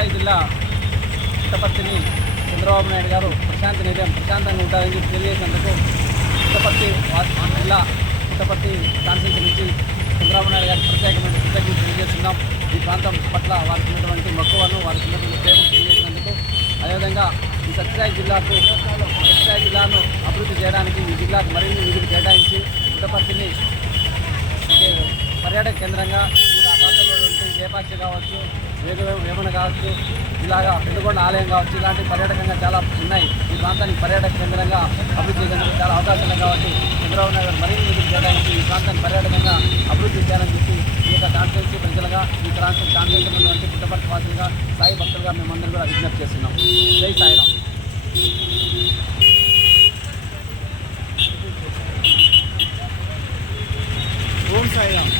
సత్యసాయి జిల్లా పుట్టపర్తిని చంద్రబాబు నాయుడు గారు ప్రశాంతి నిలయం ప్రశాంతంగా ఉంటుందని చెప్పి తెలియజేసినందుకు పుట్టపర్తి జిల్లా పుట్టపర్తి కాన్స్టిట్యూన్సీ నుంచి చంద్రబాబు నాయుడు గారికి ప్రత్యేకమైన కృతజ్ఞతలు తెలియజేస్తున్నాం. ఈ ప్రాంతం పట్ల వారికి ఉన్నటువంటి మక్కువను వారికి ఉన్నటువంటి ప్రేమ తెలియజేసినందుకు అదేవిధంగా ఈ సత్యసాయి జిల్లాకు సత్యసాయి జిల్లాను అభివృద్ధి చేయడానికి ఈ జిల్లాకు మరిన్ని నిధులు కేటాయించి పుట్టపర్తిని పర్యాటక కేంద్రంగా కావచ్చు వేగ వేమన కావచ్చు ఇలాగా పెద్దకొండ ఆలయం కావచ్చు ఇలాంటి పర్యాటకంగా చాలా ఉన్నాయి. ఈ ప్రాంతానికి పర్యాటక కేంద్రంగా అభివృద్ధి చేయడానికి చాలా అవకాశాలు కాబట్టి చంద్రబాబు నాయుడు మరిన్ని నిధులు చేయడానికి ఈ ప్రాంతాన్ని పర్యాటకంగా అభివృద్ధి చేయాలని చెప్పి ఈ యొక్క కాన్ఫరెన్స్ ప్రజలుగా ఈ ప్రాంతం కాన్ఫరెన్స్ ఉన్నటువంటి పుట్టపర్తి వాసులుగా సాయి భక్తులుగా మేమందరం కూడా విజ్ఞప్తి చేస్తున్నాం. జై సాయిరామ్. ఓం సాయిరామ్.